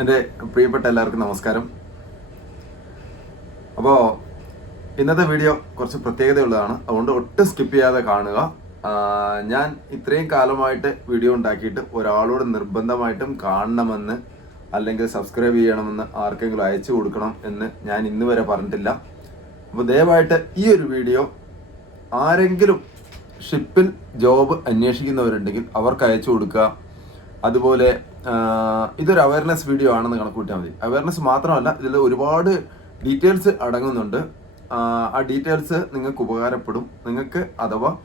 എന്റെ പ്രിയപ്പെട്ട എല്ലാവർക്കും നമസ്കാരം. അപ്പോൾ ഇന്നത്തെ വീഡിയോ കുറച്ച് പ്രത്യേകതയുള്ളതാണ്. അതുകൊണ്ട് ഒട്ടും സ്കിപ്പ് ചെയ്യാതെ കാണുക. ഞാൻ ഇത്രയും കാലമായിട്ട് വീഡിയോ ഉണ്ടാക്കിയിട്ട് ഒരാളോട് നിർബന്ധമായിട്ടും കാണണമെന്ന് അല്ലെങ്കിൽ സബ്സ്ക്രൈബ് ചെയ്യണമെന്ന് ആർക്കെങ്കിലും അയച്ചു കൊടുക്കണം എന്ന് ഞാൻ ഇന്ന് വരെ പറഞ്ഞിട്ടില്ല. അപ്പോൾ ദയവായിട്ട് ഈ ഒരു വീഡിയോ ആരെങ്കിലും ഷിപ്പിൽ ജോബ് അന്വേഷിക്കുന്നവരുണ്ടെങ്കിൽ അവർക്ക് അയച്ചു കൊടുക്കുക. അതുപോലെ ഇതൊരു അവയർനെസ് വീഡിയോ ആണെന്ന് കണക്കൂട്ടിയാൽ മതി. അവയർനെസ് മാത്രമല്ല ഇതിൽ ഒരുപാട് ഡീറ്റെയിൽസ് അടങ്ങുന്നുണ്ട്. ആ, ഡീറ്റെയിൽസ് നിങ്ങൾക്ക് ഉപകാരപ്പെടും. നിങ്ങൾക്ക് അഥവാ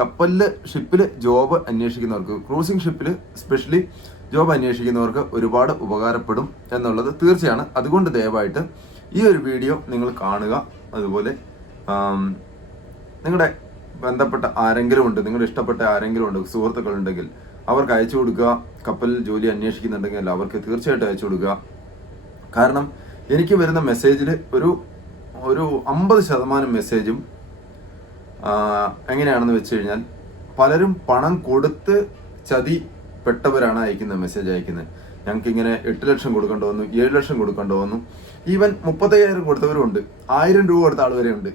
കപ്പലിൽ ഷിപ്പിൽ ജോബ് അന്വേഷിക്കുന്നവർക്ക് ക്രൂസിംഗ് ഷിപ്പിൽ സ്പെഷ്യലി ജോബ് അന്വേഷിക്കുന്നവർക്ക് ഒരുപാട് ഉപകാരപ്പെടും എന്നുള്ളത് തീർച്ചയാണ്. അതുകൊണ്ട് ദയവായിട്ട് ഈ ഒരു വീഡിയോ നിങ്ങൾ കാണുക. അതുപോലെ നിങ്ങളുടെ ബന്ധപ്പെട്ട ആരെങ്കിലും ഉണ്ട് നിങ്ങളുടെ ഇഷ്ടപ്പെട്ട ആരെങ്കിലും ഉണ്ട് സുഹൃത്തുക്കൾ ഉണ്ടെങ്കിൽ അവർക്ക് അയച്ചു കൊടുക്കുക കപ്പലിൽ ജോലി അന്വേഷിക്കുന്നുണ്ടെങ്കിൽ അവർക്ക് തീർച്ചയായിട്ടും അയച്ചു കൊടുക്കുക. കാരണം എനിക്ക് വരുന്ന മെസ്സേജിൽ ഒരു ഒരു അമ്പത് ശതമാനം മെസ്സേജും എങ്ങനെയാണെന്ന് വെച്ച് കഴിഞ്ഞാൽ പലരും പണം കൊടുത്ത് ചതി പെട്ടവരാണ് അയക്കുന്നത് മെസ്സേജ് അയക്കുന്നത്. ഞങ്ങൾക്ക് ഇങ്ങനെ എട്ട് ലക്ഷം കൊടുക്കേണ്ടി വന്നു ഏഴ് ലക്ഷം കൊടുക്കേണ്ടി വന്നു. ഈവൻ മുപ്പത്തയ്യായിരം കൊടുത്തവരും ഉണ്ട്. ആയിരം രൂപ കൊടുത്ത ആൾ വരെ ഉണ്ട്.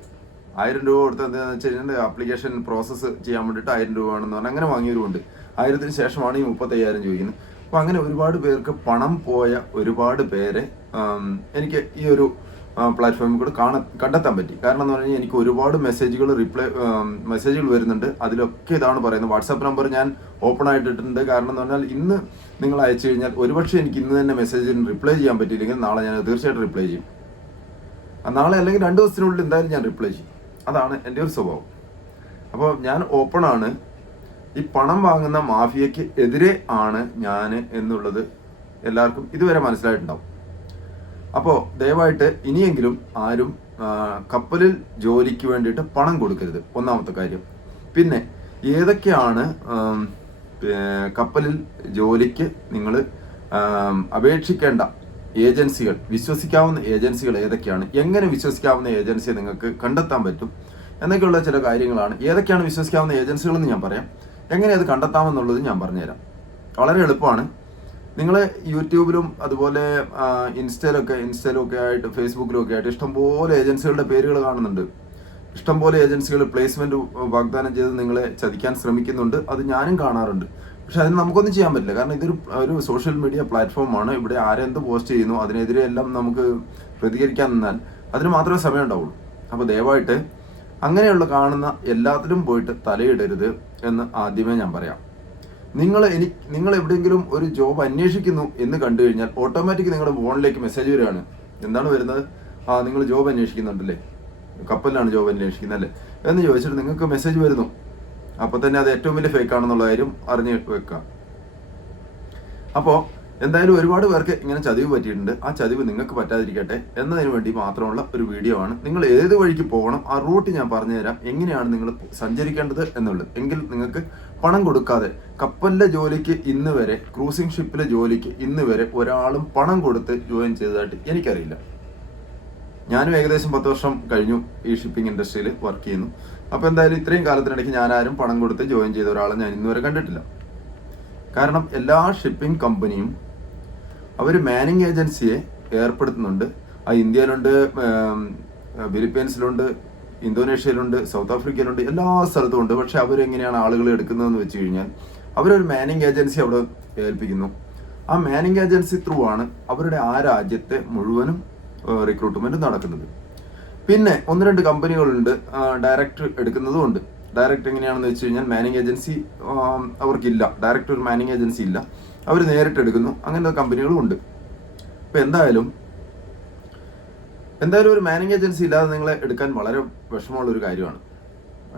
ആയിരം രൂപ കൊടുത്ത് എന്താണെന്ന് വെച്ച് കഴിഞ്ഞാൽ ആപ്ലിക്കേഷൻ പ്രോസസ്സ് ചെയ്യാൻ വേണ്ടിയിട്ട് ആയിരം രൂപ വേണമെന്ന് പറഞ്ഞാൽ അങ്ങനെ വാങ്ങിയവരുമുണ്ട് ആയിരത്തിന് ശേഷമാണ് ഈ മുപ്പത്തയ്യായിരം ചോദിക്കുന്നത്. അപ്പോൾ അങ്ങനെ ഒരുപാട് പേർക്ക് പണം പോയ ഒരുപാട് പേരെ എനിക്ക് ഈ ഒരു പ്ലാറ്റ്ഫോമിൽ കൂടെ കാണ കണ്ടെത്താൻ പറ്റി. കാരണം എന്ന് പറഞ്ഞാൽ എനിക്ക് ഒരുപാട് മെസ്സേജുകൾ റിപ്ലൈ മെസ്സേജുകൾ വരുന്നുണ്ട്. അതിലൊക്കെ ഇതാണ് പറയുന്നത്. വാട്സാപ്പ് നമ്പർ ഞാൻ ഓപ്പൺ ആയിട്ടിട്ടുണ്ട്. കാരണം എന്ന് പറഞ്ഞാൽ ഇന്ന് നിങ്ങൾ അയച്ചു കഴിഞ്ഞാൽ ഒരുപക്ഷെ എനിക്ക് ഇന്ന് തന്നെ മെസ്സേജിന് റിപ്ലൈ ചെയ്യാൻ പറ്റിയില്ലെങ്കിൽ നാളെ ഞാൻ തീർച്ചയായിട്ടും റിപ്ലൈ ചെയ്യും. നാളെ അല്ലെങ്കിൽ രണ്ട് ദിവസത്തിനുള്ളിൽ എന്തായാലും ഞാൻ റിപ്ലൈ ചെയ്യും. അതാണ് എന്റെ ഒരു സ്വഭാവം. അപ്പോൾ ഞാൻ ഓപ്പൺ ആണ്. ഈ പണം വാങ്ങുന്ന മാഫിയയ്ക്ക് എതിരെ ആണ് ഞാൻ എന്നുള്ളത് എല്ലാവർക്കും ഇതുവരെ മനസ്സിലായിട്ടുണ്ടാവും. അപ്പോൾ ദയവായിട്ട് ഇനിയെങ്കിലും ആരും കപ്പലിൽ ജോലിക്ക് വേണ്ടിയിട്ട് പണം കൊടുക്കരുത്. ഒന്നാമത്തെ കാര്യം. പിന്നെ ഏതൊക്കെയാണ് കപ്പലിൽ ജോലിക്ക് നിങ്ങൾ അപേക്ഷിക്കേണ്ട ഏജൻസികൾ വിശ്വസിക്കാവുന്ന ഏജൻസികൾ ഏതൊക്കെയാണ് എങ്ങനെ വിശ്വസിക്കാവുന്ന ഏജൻസിയെ നിങ്ങൾക്ക് കണ്ടെത്താൻ പറ്റും എന്നൊക്കെയുള്ള ചില കാര്യങ്ങളാണ്. ഏതൊക്കെയാണ് വിശ്വസിക്കാവുന്ന ഏജൻസികൾ എന്ന് ഞാൻ പറയാം. എങ്ങനെ അത് കണ്ടെത്താമെന്നുള്ളത് ഞാൻ പറഞ്ഞുതരാം. വളരെ എളുപ്പമാണ്. നിങ്ങൾ യൂട്യൂബിലും അതുപോലെ ഇൻസ്റ്റയിലൊക്കെ ഇൻസ്റ്റയിലൊക്കെ ആയിട്ട് ഫേസ്ബുക്കിലും ഒക്കെ ആയിട്ട് ഇഷ്ടംപോലെ ഏജൻസികളുടെ പേരുകൾ കാണുന്നുണ്ട്. ഇഷ്ടംപോലെ ഏജൻസികൾ പ്ലേസ്മെന്റ് വാഗ്ദാനം ചെയ്ത് നിങ്ങളെ ചതിക്കാൻ ശ്രമിക്കുന്നുണ്ട്. അത് ഞാനും കാണാറുണ്ട്. പക്ഷെ അതിന് നമുക്കൊന്നും ചെയ്യാൻ പറ്റില്ല. കാരണം ഇതൊരു ഒരു സോഷ്യൽ മീഡിയ പ്ലാറ്റ്ഫോമാണ് ഇവിടെ ആരെന്ത് പോസ്റ്റ് ചെയ്യുന്നു അതിനെതിരെ എല്ലാം നമുക്ക് പ്രതികരിക്കാൻ നിന്നാൽ അതിന് മാത്രമേ സമയം ഉണ്ടാവുള്ളൂ. അപ്പോൾ ദയവായിട്ട് അങ്ങനെയുള്ള കാണുന്ന എല്ലാത്തിലും പോയിട്ട് തലയിടരുത് എന്ന് ആദ്യമേ ഞാൻ പറയാം. നിങ്ങൾ എനിക്ക് നിങ്ങൾ എവിടെയെങ്കിലും ഒരു ജോബ് അന്വേഷിക്കുന്നു എന്ന് കണ്ടു കഴിഞ്ഞാൽ ഓട്ടോമാറ്റിക് നിങ്ങളുടെ ഫോണിലേക്ക് മെസ്സേജ് വരികയാണ്. എന്താണ് വരുന്നത്? ആ നിങ്ങൾ ജോബ് അന്വേഷിക്കുന്നുണ്ടല്ലേ? കപ്പലിലാണ് ജോബ് അന്വേഷിക്കുന്നത് അല്ലേ? എന്ന് ചോദിച്ചിട്ട് നിങ്ങൾക്ക് മെസ്സേജ് വരുന്നു. അപ്പോൾ തന്നെ അത് ഏറ്റവും വലിയ ഫേക്ക് ആണെന്നുള്ള കാര്യം അറിഞ്ഞ് വെക്കാം. അപ്പോൾ എന്തായാലും ഒരുപാട് പേർക്ക് ഇങ്ങനെ ചതിവ് പറ്റിയിട്ടുണ്ട്. ആ ചതിവ് നിങ്ങൾക്ക് പറ്റാതിരിക്കട്ടെ എന്നതിന് വേണ്ടി മാത്രമുള്ള ഒരു വീഡിയോ ആണ്. നിങ്ങൾ ഏത് വഴിക്ക് പോകണം ആ റൂട്ട് ഞാൻ പറഞ്ഞുതരാം. എങ്ങനെയാണ് നിങ്ങൾ സഞ്ചരിക്കേണ്ടത് എന്നുള്ളത്. എങ്കിൽ നിങ്ങൾക്ക് പണം കൊടുക്കാതെ കപ്പലിലെ ജോലിക്ക് ഇന്ന് വരെ ക്രൂസിംഗ് ഷിപ്പിലെ ജോലിക്ക് ഇന്ന് വരെ ഒരാളും പണം കൊടുത്ത് ജോയിൻ ചെയ്തതായിട്ട് എനിക്കറിയില്ല. ഞാനും ഏകദേശം പത്ത് വർഷം കഴിഞ്ഞു ഈ ഷിപ്പിംഗ് ഇൻഡസ്ട്രിയിൽ വർക്ക് ചെയ്യുന്നു. അപ്പോൾ എന്തായാലും ഇത്രയും കാലത്തിനിടയ്ക്ക് ഞാൻ ആരും പണം കൊടുത്ത് ജോയിൻ ചെയ്ത ഒരാളെ ഞാൻ ഇന്നുവരെ കണ്ടിട്ടില്ല. കാരണം എല്ലാ ഷിപ്പിംഗ് കമ്പനിയും അവർ മാനിങ് ഏജൻസിയെ ഏർപ്പെടുത്തുന്നുണ്ട്. ആ ഇന്ത്യയിലുണ്ട് ഫിലിപ്പീൻസിലുണ്ട് ഇന്തോനേഷ്യയിലുണ്ട് സൗത്ത് ആഫ്രിക്കയിലുണ്ട് എല്ലാ സ്ഥലത്തും ഉണ്ട്. പക്ഷെ അവരെങ്ങനെയാണ് ആളുകളെ എടുക്കുന്നതെന്ന് വെച്ച് കഴിഞ്ഞാൽ അവരൊരു മാനിങ് ഏജൻസി അവിടെ ഏൽപ്പിക്കുന്നു. ആ മാനിങ് ഏജൻസി ത്രൂ ആണ് അവരുടെ ആ രാജ്യത്തെ മുഴുവനും റിക്രൂട്ട്മെന്റ് നടക്കുന്നത്. പിന്നെ ഒന്ന് രണ്ട് കമ്പനികളുണ്ട് ഡയറക്ടർ എടുക്കുന്നതും ഉണ്ട്. ഡയറക്റ്റ് എങ്ങനെയാണെന്ന് വെച്ച് കഴിഞ്ഞാൽ മാനിങ് ഏജൻസി അവർക്കില്ല. ഡയറക്റ്റ് ഒരു മാനിങ് ഏജൻസി ഇല്ല. അവർ നേരിട്ട് എടുക്കുന്നു. അങ്ങനത്തെ കമ്പനികളും ഉണ്ട്. ഇപ്പൊ എന്തായാലും എന്തായാലും ഒരു മാനിങ് ഏജൻസി ഇല്ലാതെ നിങ്ങളെ എടുക്കാൻ വളരെ വിഷമമുള്ള ഒരു കാര്യമാണ്.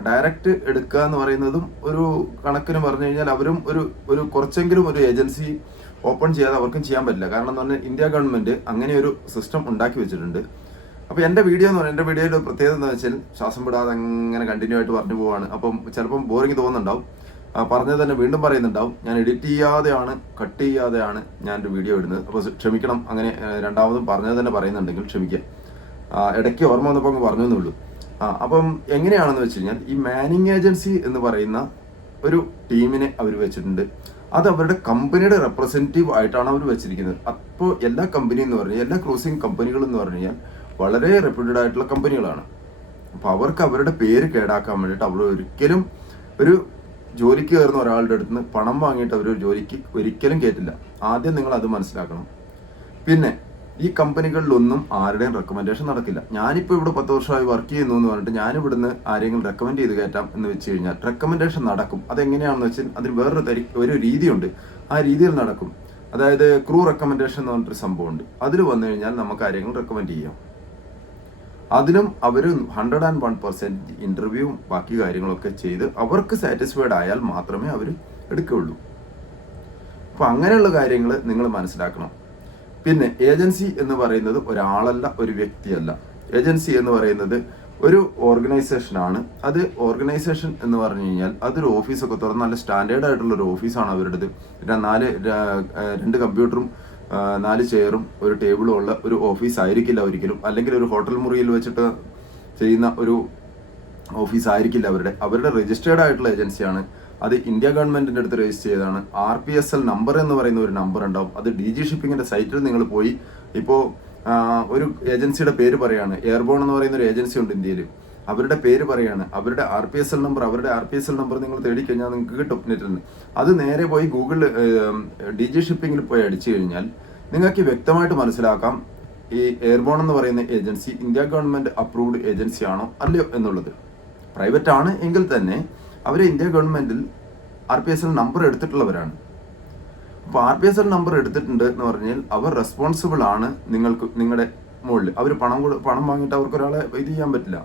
ഡയറക്റ്റ് എടുക്കുക എന്ന് പറയുന്നതും ഒരു കണക്കിന് പറഞ്ഞു കഴിഞ്ഞാൽ അവരും ഒരു ഒരു കുറച്ചെങ്കിലും ഒരു ഏജൻസി ഓപ്പൺ ചെയ്യാതെ അവർക്കും ചെയ്യാൻ പറ്റില്ല. കാരണം എന്ന് പറഞ്ഞാൽ ഇന്ത്യ ഗവൺമെന്റ് അങ്ങനെ ഒരു സിസ്റ്റം ഉണ്ടാക്കി വെച്ചിട്ടുണ്ട്. അപ്പോൾ എന്റെ വീഡിയോ എന്ന് പറഞ്ഞാൽ എന്റെ വീഡിയോയുടെ പ്രത്യേകത എന്ന് വെച്ചാൽ ശ്വാസം വിടാതെ അങ്ങനെ കണ്ടിന്യൂ ആയിട്ട് പറഞ്ഞു പോവാണ്. അപ്പം ചിലപ്പം ബോറിങ് തോന്നുന്നുണ്ടാവും. പറഞ്ഞത് തന്നെ വീണ്ടും പറയുന്നുണ്ടാവും. ഞാൻ എഡിറ്റ് ചെയ്യാതെയാണ് കട്ട് ചെയ്യാതെയാണ് ഞാൻ ഒരു വീഡിയോ ഇടുന്നത്. അപ്പോൾ ക്ഷമിക്കണം. അങ്ങനെ രണ്ടാമതും പറഞ്ഞത് തന്നെ പറയുന്നുണ്ടെങ്കിൽ ക്ഷമിക്കുക ആ, ഇടയ്ക്ക് ഓർമ്മ വന്നപ്പോൾ അങ്ങ് പറഞ്ഞു എന്നുള്ളൂ ആ അപ്പം എങ്ങനെയാണെന്ന് വെച്ച് കഴിഞ്ഞാൽ ഈ മാനിങ് ഏജൻസി എന്ന് പറയുന്ന ഒരു ടീമിനെ അവർ വെച്ചിട്ടുണ്ട്. അത് അവരുടെ കമ്പനിയുടെ റെപ്രസെന്റേറ്റീവ് ആയിട്ടാണ് അവർ വെച്ചിരിക്കുന്നത്. അപ്പോൾ എല്ലാ കമ്പനി എന്ന് പറഞ്ഞാൽ എല്ലാ ക്രൂസിംഗ് കമ്പനികൾ എന്ന് പറഞ്ഞു കഴിഞ്ഞാൽ വളരെ റെപ്യൂട്ടഡ് ആയിട്ടുള്ള കമ്പനികളാണ്. അപ്പോൾ അവർക്ക് അവരുടെ പേര് കേടാക്കാൻ വേണ്ടിയിട്ട് അവർ ഒരിക്കലും ഒരു ജോലിക്ക് കയറുന്ന ഒരാളുടെ അടുത്ത് നിന്ന് പണം വാങ്ങിയിട്ട് അവർ ജോലിക്ക് ഒരിക്കലും കയറ്റില്ല ആദ്യം നിങ്ങൾ അത് മനസ്സിലാക്കണം. പിന്നെ ഈ കമ്പനികളിലൊന്നും ആരുടെയും റെക്കമെൻഡേഷൻ നടക്കില്ല. ഞാനിപ്പോൾ ഇവിടെ പത്ത് വർഷമായി വർക്ക് ചെയ്യുന്നു എന്ന് പറഞ്ഞിട്ട് ഞാൻ ഇവിടുന്ന് ആരെങ്കിലും റെക്കമെൻഡ് ചെയ്ത് കയറ്റാം എന്ന് വെച്ച് കഴിഞ്ഞാൽ റെക്കമെൻഡേഷൻ നടക്കും. അതെങ്ങനെയാണെന്ന് വെച്ചാൽ അതിന് വേറൊരു തരി ഒരു രീതിയുണ്ട്. ആ രീതിയിൽ നടക്കും. അതായത് ക്രൂ റെക്കമെൻഡേഷൻ എന്ന് പറഞ്ഞിട്ടൊരു സംഭവമുണ്ട്. അതിൽ വന്നു കഴിഞ്ഞാൽ നമുക്ക് ആരെങ്കിലും റെക്കമെൻഡ് ചെയ്യാം. അതിനും അവർ ഹൺഡ്രഡ് ആൻഡ് വൺ പെർസെന്റ് ഇന്റർവ്യൂവും ബാക്കി കാര്യങ്ങളൊക്കെ ചെയ്ത് അവർക്ക് സാറ്റിസ്ഫൈഡ് ആയാൽ മാത്രമേ അവർ എടുക്കുകയുള്ളൂ. അപ്പോൾ അങ്ങനെയുള്ള കാര്യങ്ങൾ നിങ്ങൾ മനസ്സിലാക്കണം. പിന്നെ ഏജൻസി എന്ന് പറയുന്നത് ഒരാളല്ല ഒരു വ്യക്തിയല്ല. ഏജൻസി എന്ന് പറയുന്നത് ഒരു ഓർഗനൈസേഷൻ ആണ്. അത് ഓർഗനൈസേഷൻ എന്ന് പറഞ്ഞു കഴിഞ്ഞാൽ അതൊരു ഓഫീസൊക്കെ തുറന്ന് നല്ല സ്റ്റാൻഡേർഡ് ആയിട്ടുള്ള ഒരു ഓഫീസാണ് അവരുടേത്. പിന്നെ നാല് രണ്ട് കമ്പ്യൂട്ടറും നാല് ചെയറും ഒരു ടേബിളും ഉള്ള ഒരു ഓഫീസ് ആയിരിക്കില്ല ഒരിക്കലും. അല്ലെങ്കിൽ ഒരു ഹോട്ടൽ മുറിയിൽ വെച്ചിട്ട് ചെയ്യുന്ന ഒരു ഓഫീസ് ആയിരിക്കില്ല അവരുടെ. അവരുടെ രജിസ്റ്റേർഡ് ആയിട്ടുള്ള ഏജൻസിയാണ് അത് ഇന്ത്യ ഗവൺമെന്റിന്റെ അടുത്ത് രജിസ്റ്റർ ചെയ്തതാണ്. R P S L number എന്ന് പറയുന്ന ഒരു നമ്പർ ഉണ്ടാവും. അത് ഡി ജി ഷിപ്പിങ്ങിന്റെ സൈറ്റിൽ നിങ്ങൾ പോയി ഇപ്പോൾ ഒരു ഏജൻസിയുടെ പേര് പറയാണ്. എയർബോൺ എന്ന് പറയുന്ന ഒരു ഏജൻസി ഉണ്ട് ഇന്ത്യയിൽ അവരുടെ പേര് പറയാണ്. അവരുടെ R P S L number അവരുടെ R P S L number നിങ്ങൾ തേടിക്കഴിഞ്ഞാൽ നിങ്ങൾക്ക് കിട്ടും നെറ്റിൽ നിന്ന്. അത് നേരെ പോയി ഗൂഗിൾ ഡി ജി ഷിപ്പിങ്ങിൽ പോയി അടിച്ചു കഴിഞ്ഞാൽ നിങ്ങൾക്ക് വ്യക്തമായിട്ട് മനസ്സിലാക്കാം ഈ എയർബോൺ എന്ന് പറയുന്ന ഏജൻസി ഇന്ത്യ ഗവൺമെന്റ് അപ്രൂവ്ഡ് ഏജൻസിയാണോ അല്ലയോ എന്നുള്ളത്. പ്രൈവറ്റ് ആണ് എങ്കിൽ തന്നെ അവർ ഇന്ത്യ ഗവൺമെന്റിൽ R P S L number എടുത്തിട്ടുള്ളവരാണ്. അപ്പോൾ R P S L number എടുത്തിട്ടുണ്ട് എന്ന് പറഞ്ഞാൽ അവർ റെസ്പോൺസിബിൾ ആണ് നിങ്ങൾക്ക് നിങ്ങളുടെ മുകളിൽ. അവർ പണം പണം വാങ്ങിയിട്ട് അവർക്ക് ഒരാളെ ഇത് ചെയ്യാൻ പറ്റില്ല.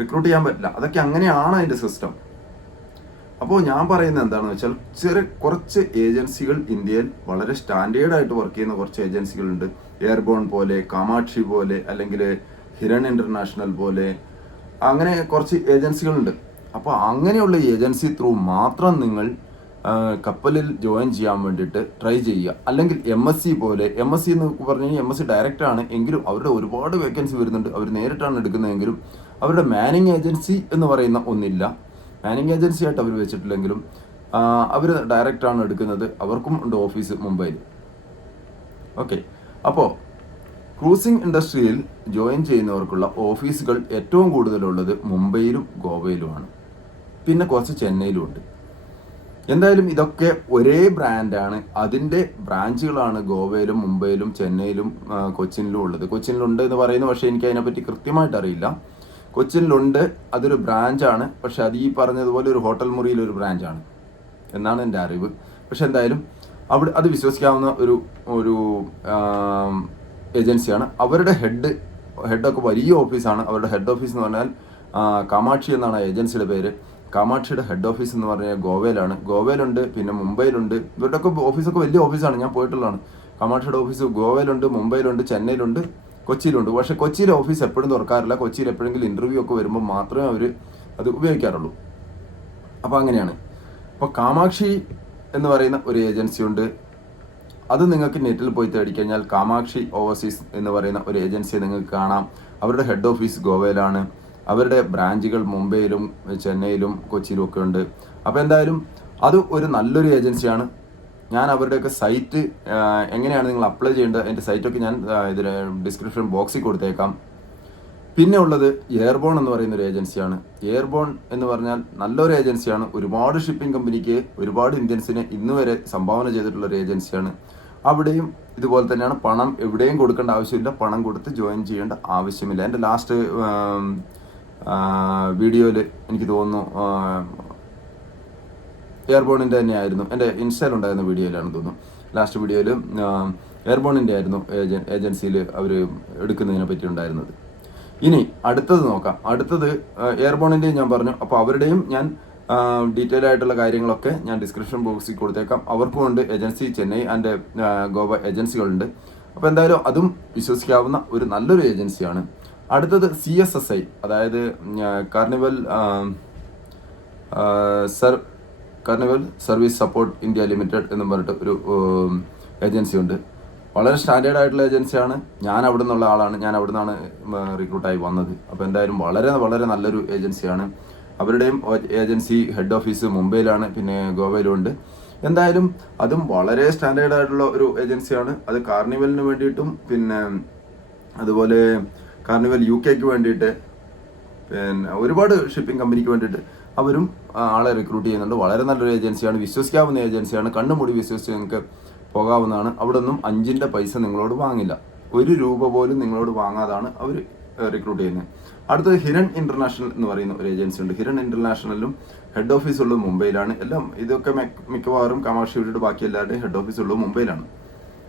റിക്രൂട്ട് ചെയ്യാൻ പറ്റില്ല. അതൊക്കെ അങ്ങനെയാണ് അതിന്റെ സിസ്റ്റം അപ്പോൾ ഞാൻ പറയുന്നത് എന്താണെന്ന് വെച്ചാൽ ചെറിയ കുറച്ച് ഏജൻസികൾ ഇന്ത്യയിൽ വളരെ സ്റ്റാൻഡേർഡ് ആയിട്ട് വർക്ക് ചെയ്യുന്ന കുറച്ച് ഏജൻസികളുണ്ട്. എയർബോൺ പോലെ കാമാക്ഷി പോലെ അല്ലെങ്കിൽ ഹിരൺ ഇന്റർനാഷണൽ പോലെ അങ്ങനെ കുറച്ച് ഏജൻസികളുണ്ട്. അപ്പോൾ അങ്ങനെയുള്ള ഏജൻസി ത്രൂ മാത്രം നിങ്ങൾ കപ്പലിൽ ജോയിൻ ചെയ്യാൻ വേണ്ടിയിട്ട് ട്രൈ ചെയ്യുക. അല്ലെങ്കിൽ എം എസ് സി പോലെ എം എസ് സി എന്ന് പറഞ്ഞു കഴിഞ്ഞാൽ എം എസ് സി ഡയറക്റ്റാണ് എങ്കിലും അവരുടെ ഒരുപാട് വേക്കൻസി വരുന്നുണ്ട്. അവർ നേരിട്ടാണ് എടുക്കുന്നതെങ്കിലും അവരുടെ മാനിങ് ഏജൻസി എന്ന് പറയുന്ന ഒന്നില്ല. മാനിങ് ഏജൻസി ആയിട്ട് അവർ വെച്ചിട്ടില്ലെങ്കിലും അവർ ഡയറക്റ്റാണ് എടുക്കുന്നത്. അവർക്കും ഉണ്ട് ഓഫീസ് മുംബൈയിൽ. ഓക്കെ അപ്പോൾ ക്രൂസിംഗ് ഇൻഡസ്ട്രിയിൽ ജോയിൻ ചെയ്യുന്നവർക്കുള്ള ഓഫീസുകൾ ഏറ്റവും കൂടുതലുള്ളത് മുംബൈയിലും ഗോവയിലുമാണ്. പിന്നെ കുറച്ച് ചെന്നൈയിലും ഉണ്ട് എന്തായാലും ഇതൊക്കെ ഒരേ ബ്രാൻഡാണ്. അതിന്റെ ബ്രാഞ്ചുകളാണ് ഗോവയിലും മുംബൈയിലും ചെന്നൈയിലും കൊച്ചിനിലും ഉള്ളത്. കൊച്ചിനിലുണ്ട് എന്ന് പറയുന്നു പക്ഷേ എനിക്ക് അതിനെപ്പറ്റി കൃത്യമായിട്ട് അറിയില്ല. കൊച്ചിനിലുണ്ട് അതൊരു ബ്രാഞ്ചാണ് പക്ഷെ അത് ഈ പറഞ്ഞതുപോലെ ഒരു ഹോട്ടൽ മുറിയിൽ ഒരു ബ്രാഞ്ചാണ് എന്നാണ് എന്റെ അറിവ്. പക്ഷെ എന്തായാലും അവിടെ അത് വിശ്വസിക്കാവുന്ന ഒരു ഒരു ഏജൻസിയാണ്. അവരുടെ ഹെഡ് ഹെഡൊക്കെ വലിയ ഓഫീസാണ്. അവരുടെ ഹെഡ് ഓഫീസ് എന്ന് പറഞ്ഞാൽ കാമാക്ഷി എന്നാണ് ഏജൻസിയുടെ പേര്. കാമാക്ഷിയുടെ ഹെഡ് ഓഫീസ് എന്ന് പറഞ്ഞാൽ ഗോവയിലാണ്. ഗോവയിലുണ്ട് പിന്നെ മുംബൈയിലുണ്ട്. ഇവരുടെയൊക്കെ ഓഫീസൊക്കെ വലിയ ഓഫീസാണ് ഞാൻ പോയിട്ടുള്ളതാണ്. കാമാക്ഷിയുടെ ഓഫീസ് ഗോവയിലുണ്ട് മുംബൈയിലുണ്ട് ചെന്നൈയിലുണ്ട് കൊച്ചിയിലുണ്ട്. പക്ഷെ കൊച്ചിയിലെ ഓഫീസ് എപ്പോഴും തുറക്കാറില്ല. കൊച്ചിയിൽ എപ്പോഴെങ്കിലും ഇന്റർവ്യൂ ഒക്കെ വരുമ്പോൾ മാത്രമേ അവർ അത് ഉപയോഗിക്കാറുള്ളൂ. അപ്പോൾ അങ്ങനെയാണ്. അപ്പോൾ കാമാക്ഷി എന്ന് പറയുന്ന ഒരു ഏജൻസി ഉണ്ട്. അത് നിങ്ങൾക്ക് നെറ്റിൽ പോയി തേടി കഴിഞ്ഞാൽ കാമാക്ഷി ഓവർസീസ് എന്ന് പറയുന്ന ഒരു ഏജൻസി നിങ്ങൾക്ക് കാണാം. അവരുടെ ഹെഡ് ഓഫീസ് ഗോവയിലാണ്. അവരുടെ ബ്രാഞ്ചുകൾ മുംബൈയിലും ചെന്നൈയിലും കൊച്ചിയിലും ഒക്കെ ഉണ്ട്. അപ്പോൾ എന്തായാലും അത് ഒരു നല്ലൊരു ഏജൻസിയാണ്. ഞാൻ അവരുടെയൊക്കെ സൈറ്റ് എങ്ങനെയാണ് നിങ്ങൾ അപ്ലൈ ചെയ്യേണ്ടത്? എന്റെ സൈറ്റൊക്കെ ഞാൻ ഇതിൽ ഡിസ്ക്രിപ്ഷൻ ബോക്സിൽ കൊടുത്തേക്കാം. പിന്നെ ഉള്ളത് എയർബോൺ എന്ന് പറയുന്ന ഒരു ഏജൻസിയാണ്. എയർബോൺ എന്ന് പറഞ്ഞാൽ നല്ലൊരു ഏജൻസിയാണ്. ഒരുപാട് ഷിപ്പിംഗ് കമ്പനിക്ക് ഒരുപാട് ഇന്ത്യൻസിനെ ഇന്ന് വരെ സംഭാവന ചെയ്തിട്ടുള്ള ഒരു ഏജൻസിയാണ്. അവിടെയും ഇതുപോലെ തന്നെയാണ് പണം എവിടെയും കൊടുക്കേണ്ട ആവശ്യമില്ല. പണം കൊടുത്ത് ജോയിൻ ചെയ്യേണ്ട ആവശ്യമില്ല. എന്റെ ലാസ്റ്റ് വീഡിയോയിൽ എനിക്ക് തോന്നുന്നു എയർബോണിന്റെ തന്നെയായിരുന്നു. എന്റെ ഇൻസ്റ്റയിലുണ്ടായിരുന്ന വീഡിയോയിലാണ് തോന്നുന്നു. ലാസ്റ്റ് വീഡിയോയിൽ എയർബോണിന്റെ ആയിരുന്നു ഏജൻ ഏജൻസിയിൽ അവർ എടുക്കുന്നതിനെ പറ്റി ഉണ്ടായിരുന്നത് ഇനി അടുത്തത് നോക്കാം. അടുത്തത് എയർബോണിന്റെയും ഞാൻ പറഞ്ഞു. അപ്പോൾ അവരുടെയും ഞാൻ ഡീറ്റെയിൽ ആയിട്ടുള്ള കാര്യങ്ങളൊക്കെ ഞാൻ ഡിസ്ക്രിപ്ഷൻ ബോക്സിൽ കൊടുത്തേക്കാം. അവർക്കും ഉണ്ട്. ഏജൻസി ചെന്നൈ ആൻഡ് ഗോവ ഏജൻസികളുണ്ട്. അപ്പോൾ എന്തായാലും അതും വിശ്വസിക്കാവുന്ന ഒരു നല്ലൊരു ഏജൻസിയാണ് അടുത്തത് സി എസ് എസ് ഐ അതായത് carnival sir carnival service support India limited എന്നും പറഞ്ഞിട്ട് ഒരു ഏജൻസി ഉണ്ട്. വളരെ സ്റ്റാൻഡേർഡ് ആയിട്ടുള്ള ഏജൻസിയാണ് ഞാൻ അവിടെ നിന്നുള്ള ആളാണ്. ഞാൻ അവിടെ നിന്നാണ് റിക്രൂട്ടായി വന്നത്. അപ്പോൾ എന്തായാലും വളരെ വളരെ നല്ലൊരു ഏജൻസിയാണ് അവരുടെയും ഏജൻസി ഹെഡ് ഓഫീസ് മുംബൈയിലാണ് പിന്നെ ഗോവയിലും ഉണ്ട്. എന്തായാലും അതും വളരെ സ്റ്റാൻഡേർഡ് ആയിട്ടുള്ള ഒരു ഏജൻസിയാണ് അത് കാർണിവലിന് വേണ്ടിയിട്ടും പിന്നെ അതുപോലെ കാർണിവൽ യു കെക്ക് വേണ്ടിയിട്ട് പിന്നെ ഒരുപാട് ഷിപ്പിംഗ് കമ്പനിക്ക് വേണ്ടിയിട്ട് അവരും ആളെ റിക്രൂട്ട് ചെയ്യുന്നുണ്ട്. വളരെ നല്ലൊരു ഏജൻസിയാണ് വിശ്വസിക്കാവുന്ന ഏജൻസിയാണ് കണ്ണുമൂടി വിശ്വസിച്ച് നിങ്ങൾക്ക് പോകാവുന്നതാണ്. അവിടെ നിന്നും അഞ്ചിന്റെ പൈസ നിങ്ങളോട് വാങ്ങില്ല. ഒരു രൂപ പോലും നിങ്ങളോട് വാങ്ങാതാണ് അവർ റിക്രൂട്ട് ചെയ്യുന്നത് അടുത്തത് ഹിരൺ ഇന്റർനാഷണൽ എന്ന് പറയുന്ന ഒരു ഏജൻസി ഉണ്ട്. ഹിരൺ ഇന്റർനാഷണലിലും ഹെഡ് ഓഫീസ് ഉള്ളത് മുംബൈയിലാണ്. എല്ലാം ഇതൊക്കെ മിക്കവാറും കമാർഷ്യ വിട്ടിട്ട് ബാക്കി എല്ലാവരുടെയും ഹെഡ് ഓഫീസ് ഉള്ളത് മുംബൈയിലാണ്.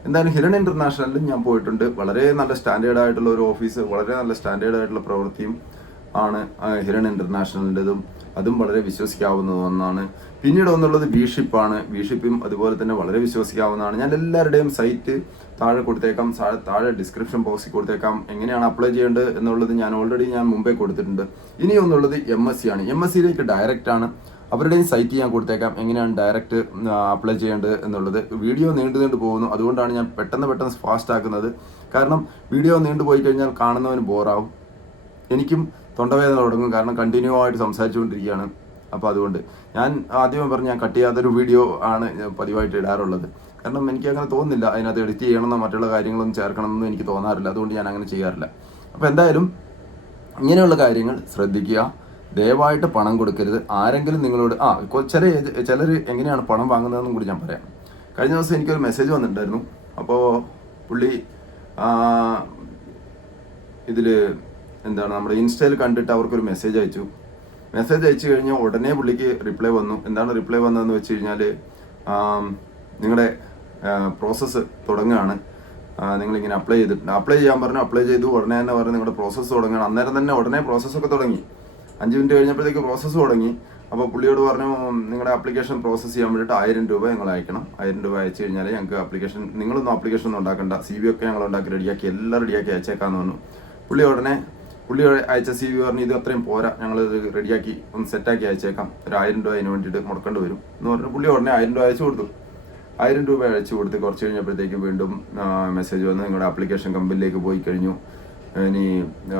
എന്തായാലും ഹിരൺ ഇന്റർനാഷണലിലും ഞാൻ പോയിട്ടുണ്ട്. വളരെ നല്ല സ്റ്റാൻഡേർഡ് ആയിട്ടുള്ള ഒരു ഓഫീസ് വളരെ നല്ല സ്റ്റാൻഡേർഡ് ആയിട്ടുള്ള പ്രവൃത്തിയും ആണ് ഹിരൺ ഇന്റർനാഷണലിന്റെതും. അതും വളരെ വിശ്വസിക്കാവുന്ന ഒന്നാണ്. പിന്നീട് ഒന്നുള്ളത് വീഷിപ്പാണ് വീഷിപ്പും അതുപോലെ തന്നെ വളരെ വിശ്വസിക്കാവുന്നതാണ്. ഞാൻ എല്ലാവരുടെയും സൈറ്റ് താഴെ കൊടുത്തേക്കാം താഴെ ഡിസ്ക്രിപ്ഷൻ ബോക്സിൽ കൊടുത്തേക്കാം. എങ്ങനെയാണ് അപ്ലൈ ചെയ്യേണ്ടത് എന്നുള്ളത് ഞാൻ ഓൾറെഡി ഞാൻ മുമ്പേ കൊടുത്തിട്ടുണ്ട്. ഇനി ഒന്നുള്ളത് എം എസ് സി ആണ്. എം എസ് സിയിലേക്ക് ഡയറക്റ്റ് ആണ്. അവരുടെയും സൈറ്റ് ഞാൻ കൊടുത്തേക്കാം. എങ്ങനെയാണ് ഡയറക്റ്റ് അപ്ലൈ ചെയ്യേണ്ടത് എന്നുള്ളത്. വീഡിയോ നീണ്ടു നീണ്ടു പോകുന്നു. അതുകൊണ്ടാണ് ഞാൻ പെട്ടെന്ന് പെട്ടെന്ന് ഫാസ്റ്റ് ആക്കുന്നത്. കാരണം വീഡിയോ നീണ്ടു പോയി കഴിഞ്ഞാൽ കാണുന്നവന് ബോറാവും എനിക്കും തൊണ്ടവേദന തുടങ്ങും. കാരണം കണ്ടിന്യൂ ആയിട്ട് സംസാരിച്ചുകൊണ്ടിരിക്കുകയാണ്. അപ്പോൾ അതുകൊണ്ട് ഞാൻ ആദ്യമേ പറഞ്ഞ് ഞാൻ കട്ട് ചെയ്യാത്തൊരു വീഡിയോ ആണ് പതിവായിട്ട് ഇടാറുള്ളത്. കാരണം എനിക്ക് അങ്ങനെ തോന്നുന്നില്ല. അതിനകത്ത് എഡിറ്റ് ചെയ്യണമെന്നോ മറ്റുള്ള കാര്യങ്ങളൊന്നും ചേർക്കണമെന്നോ എനിക്ക് തോന്നാറില്ല. അതുകൊണ്ട് ഞാൻ അങ്ങനെ ചെയ്യാറില്ല. അപ്പോൾ എന്തായാലും ഇങ്ങനെയുള്ള കാര്യങ്ങൾ ശ്രദ്ധിക്കുക. ദയവായിട്ട് പണം കൊടുക്കരുത്. ആരെങ്കിലും നിങ്ങളോട് ആ ചില ചിലർ എങ്ങനെയാണ് പണം വാങ്ങുന്നതെന്നും കൂടി ഞാൻ പറയാം. കഴിഞ്ഞ ദിവസം എനിക്കൊരു മെസ്സേജ് വന്നിട്ടുണ്ടായിരുന്നു. അപ്പോൾ പുള്ളി ഇതിൽ എന്താണ് നമ്മുടെ ഇൻസ്റ്റയിൽ കണ്ടിട്ട് അവർക്കൊരു മെസ്സേജ് അയച്ചു. മെസ്സേജ് അയച്ചു കഴിഞ്ഞാൽ ഉടനെ പുള്ളിക്ക് റിപ്ലൈ വന്നു. എന്താണ് റിപ്ലൈ വന്നതെന്ന് വെച്ച് കഴിഞ്ഞാൽ നിങ്ങളുടെ പ്രോസസ്സ് തുടങ്ങുകയാണ് നിങ്ങളിങ്ങനെ അപ്ലൈ ചെയ്തിട്ടുണ്ട് അപ്ലൈ ചെയ്യാൻ പറഞ്ഞു അപ്ലൈ ചെയ്തു. ഉടനെ തന്നെ പറഞ്ഞു നിങ്ങളുടെ പ്രോസസ്സ് തുടങ്ങുകയാണ് അന്നേരം തന്നെ ഉടനെ പ്രോസസ്സൊക്കെ തുടങ്ങി. അഞ്ച് മിനിറ്റ് കഴിഞ്ഞപ്പോഴത്തേക്ക് പ്രോസസ്സ് തുടങ്ങി. അപ്പോൾ പുള്ളിയോട് പറഞ്ഞു നിങ്ങളുടെ ആപ്ലിക്കേഷൻ പ്രോസസ്സ് ചെയ്യാൻ വേണ്ടിയിട്ട് ആയിരം രൂപ ഞങ്ങൾ അയക്കണം. ആയിരം രൂപ അയച്ചു കഴിഞ്ഞാൽ ഞങ്ങൾക്ക് ആപ്ലിക്കേഷൻ നിങ്ങളൊന്നും ആപ്ലിക്കേഷൻ ഒന്നും ഉണ്ടാക്കണ്ട. സി വി ഒക്കെ ഞങ്ങൾ ഉണ്ടാക്കി റെഡിയാക്കി എല്ലാം റെഡിയാക്കി അയച്ചേക്കാന്ന് പറഞ്ഞു. പുള്ളി ഉടനെ പുള്ളി അയച്ച സി വി പറഞ്ഞു ഇത് അത്രയും പോരാ ഞങ്ങൾ ഇത് റെഡിയാക്കി ഒന്ന് സെറ്റാക്കി അയച്ചേക്കാം. ഒരു ആയിരം രൂപ അതിന് വേണ്ടിയിട്ട് മുടക്കേണ്ടി വരും. എന്ന് പറഞ്ഞു പുള്ളി ഉടനെ ആയിരം രൂപ അയച്ചു കൊടുത്തു. ആയിരം രൂപ അയച്ചു കൊടുത്ത് കുറച്ച് കഴിഞ്ഞപ്പോഴത്തേക്ക് വീണ്ടും മെസ്സേജ് വന്ന് നിങ്ങളുടെ ആപ്ലിക്കേഷൻ കമ്പനിയിലേക്ക് പോയി കഴിഞ്ഞു. ഇനി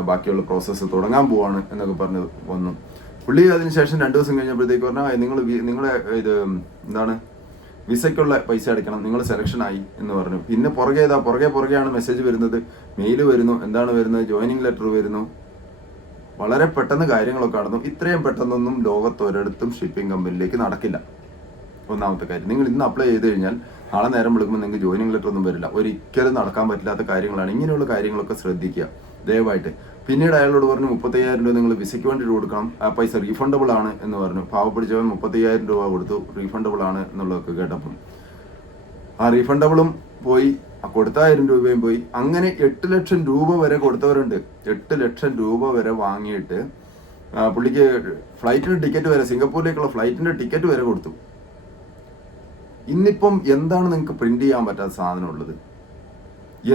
ബാക്കിയുള്ള പ്രോസസ്സ് തുടങ്ങാൻ പോവാണ് എന്നൊക്കെ പറഞ്ഞ് വന്നു. പുള്ളി അതിനുശേഷം രണ്ട് ദിവസം കഴിഞ്ഞപ്പോഴത്തേക്ക് പറഞ്ഞാൽ നിങ്ങൾ നിങ്ങളെ ഇത് എന്താണ് വിസയ്ക്കുള്ള പൈസ അടയ്ക്കണം. നിങ്ങൾ സെലക്ഷൻ ആയി എന്ന് പറഞ്ഞു. പിന്നെ പുറകെ ഇതാ പുറകെ പുറകെയാണ് മെസ്സേജ് വരുന്നത്. മെയിൽ വരുന്നു. എന്താണ് വരുന്നത്? ജോയിനിങ് ലെറ്റർ വരുന്നു. വളരെ പെട്ടെന്ന് കാര്യങ്ങളൊക്കെ നടന്നു. ഇത്രയും പെട്ടെന്നൊന്നും ലോകത്ത് ഒരിടത്തും ഷിപ്പിംഗ് കമ്പനിയിലേക്ക് നടക്കില്ല. ഒന്നാമത്തെ കാര്യം നിങ്ങൾ ഇന്ന് അപ്ലൈ ചെയ്ത് കഴിഞ്ഞാൽ നാളെ നേരം വിളിക്കുമ്പോൾ നിങ്ങൾക്ക് ജോയിനിങ് ലെറ്റർ ഒന്നും വരില്ല. ഒരിക്കലും നടക്കാൻ പറ്റില്ലാത്ത കാര്യങ്ങളാണ്. ഇങ്ങനെയുള്ള കാര്യങ്ങളൊക്കെ ശ്രദ്ധിക്കുക. ദയവായിട്ട്. പിന്നീട് അയാളോട് പറഞ്ഞു മുപ്പത്തയ്യായിരം രൂപ നിങ്ങൾ വിസയ്ക്ക് വേണ്ടിയിട്ട് കൊടുക്കണം. ആ പൈസ റീഫണ്ടബിൾ ആണ് എന്ന് പറഞ്ഞു. പാവപ്പിടിച്ചവൻ മുപ്പത്തയ്യായിരം രൂപ കൊടുത്തു റീഫണ്ടബിൾ ആണ് എന്നുള്ളതൊക്കെ കേട്ടപ്പം. ആ റീഫണ്ടബിളും പോയി കൊടുത്തായിരം രൂപയും പോയി. അങ്ങനെ എട്ട് ലക്ഷം രൂപ വരെ കൊടുത്തവരുണ്ട്. എട്ട് ലക്ഷം രൂപ വരെ വാങ്ങിയിട്ട് പുള്ളിക്ക് ഫ്ലൈറ്റിന്റെ ടിക്കറ്റ് വരെ സിംഗപ്പൂരിലേക്കുള്ള ഫ്ലൈറ്റിന്റെ ടിക്കറ്റ് വരെ കൊടുത്തു. ഇന്നിപ്പം എന്താണ് നിങ്ങൾക്ക് പ്രിന്റ് ചെയ്യാൻ പറ്റാത്ത സാധനം ഉള്ളത്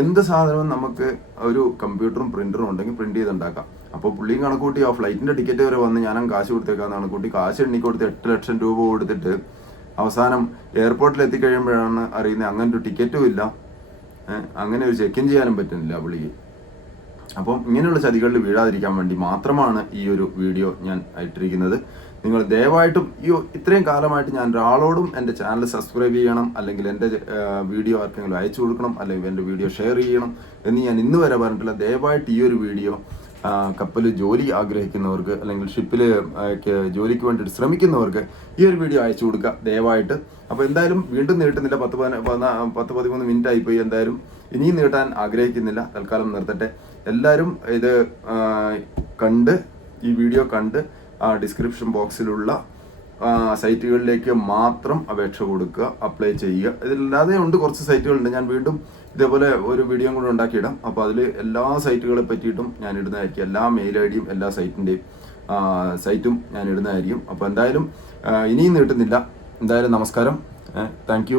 എന്ത് സാധനവും നമുക്ക് ഒരു കമ്പ്യൂട്ടറും പ്രിന്ററും ഉണ്ടെങ്കിൽ പ്രിന്റ് ചെയ്തുണ്ടാക്കാം. അപ്പോൾ പുള്ളിയും കണക്കൂട്ടി ആ ഫ്ലൈറ്റിന്റെ ടിക്കറ്റ് വരെ വന്ന് ഞാനും കാശ് കൊടുത്തേക്കാന്ന് കണക്കൂട്ടി കാശ് എണ്ണി കൊടുത്ത് എട്ട് ലക്ഷം രൂപ കൊടുത്തിട്ട് അവസാനം എയർപോർട്ടിൽ എത്തിക്കഴിയുമ്പോഴാണ് അറിയുന്നത് അങ്ങനെ ഒരു ടിക്കറ്റും ഇല്ല. അങ്ങനെ ഒരു ചെക്ക് ഇൻ ചെയ്യാനും പറ്റുന്നില്ല പുള്ളിക്ക്. അപ്പം ഇങ്ങനെയുള്ള ചതികളിൽ വീഴാതിരിക്കാൻ വേണ്ടി മാത്രമാണ് ഈ ഒരു വീഡിയോ ഞാൻ ഇട്ടിരിക്കുന്നത്. നിങ്ങൾ ദയവായിട്ടും ഈ ഇത്രയും കാലമായിട്ട് ഞാൻ ഒരാളോടും എന്റെ ചാനൽ സബ്സ്ക്രൈബ് ചെയ്യണം അല്ലെങ്കിൽ എന്റെ വീഡിയോ ആർക്കെങ്കിലും അയച്ചു കൊടുക്കണം അല്ലെങ്കിൽ എന്റെ വീഡിയോ ഷെയർ ചെയ്യണം എന്ന് ഞാൻ ഇന്ന് വരെ പറഞ്ഞിട്ടില്ല. ദയവായിട്ട് ഈ ഒരു വീഡിയോ കപ്പൽ ജോലി ആഗ്രഹിക്കുന്നവർക്ക് അല്ലെങ്കിൽ ഷിപ്പിൽ ജോലിക്ക് വേണ്ടിയിട്ട് ശ്രമിക്കുന്നവർക്ക് ഈ ഒരു വീഡിയോ അയച്ചു കൊടുക്കുക ദയവായിട്ട്. അപ്പോൾ എന്തായാലും വീണ്ടും നീട്ടുന്നില്ല പത്ത് പതിന പത്ത് പതിമൂന്ന് മിനിറ്റ് ആയിപ്പോയി എന്തായാലും. ഇനിയും നീട്ടാൻ ആഗ്രഹിക്കുന്നില്ല. തൽക്കാലം നിർത്തട്ടെ. എല്ലാവരും ഇത് കണ്ട് ഈ വീഡിയോ കണ്ട് ഡിസ്ക്രിപ്ഷൻ ബോക്സിലുള്ള സൈറ്റുകളിലേക്ക് മാത്രം അപേക്ഷ കൊടുക്കുക അപ്ലൈ ചെയ്യുക. ഇതില്ലാതെ ഉണ്ട് കുറച്ച് സൈറ്റുകളുണ്ട്. ഞാൻ വീണ്ടും ഇതേപോലെ ഒരു വീഡിയോ കൂടെ ഉണ്ടാക്കിയിടാം. അപ്പോൾ അതിൽ എല്ലാ സൈറ്റുകളെ പറ്റിയിട്ടും ഞാൻ ഇടുന്നതായിരിക്കും. എല്ലാ മെയിൽ ഐ ഡിയും എല്ലാ സൈറ്റിന്റെയും സൈറ്റും ഞാൻ ഇടുന്നതായിരിക്കും. അപ്പോൾ എന്തായാലും ഇനിയും നീട്ടുന്നില്ല. എന്തായാലും നമസ്കാരം. താങ്ക്